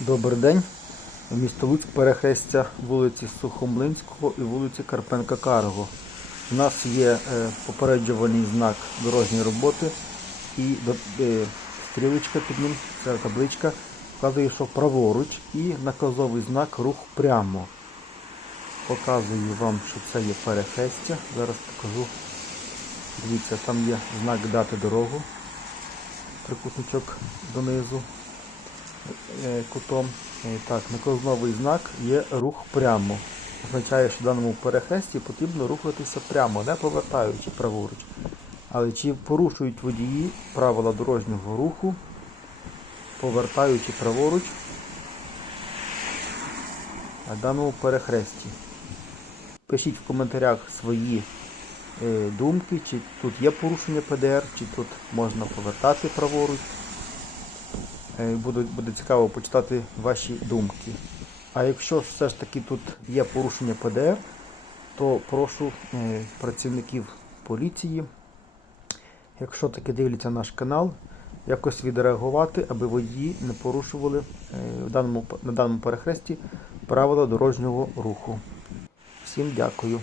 Добрий день. Місто Луцьк перехрестя вулиці Сухомлинського і вулиці Карпенка Карого. У нас є е, попереджувальний знак дорожньої роботи і е, стрілочка під ним, це табличка, вказує, що праворуч і наказовий знак рух прямо. Показую вам, що це є перехрестя. Зараз покажу. Дивіться, там є знак дати дорогу. Трикутничок донизу кутом. Е, Так, наказовий знак є рух прямо. Означає, що в даному перехресті потрібно рухатися прямо, не повертаючи праворуч. Але чи порушують водії правила дорожнього руху, повертаючи праворуч на даному перехресті? Пишіть в коментарях свої е, думки, чи тут є порушення ПДР, чи тут можна повертати праворуч. Е, Буде, буде цікаво почитати ваші думки. А якщо все ж таки тут є порушення ПДР, то прошу е, працівників поліції, якщо таки дивляться наш канал, якось відреагувати, аби водії не порушували е, в даному, на даному перехресті правила дорожнього руху. Всім дякую.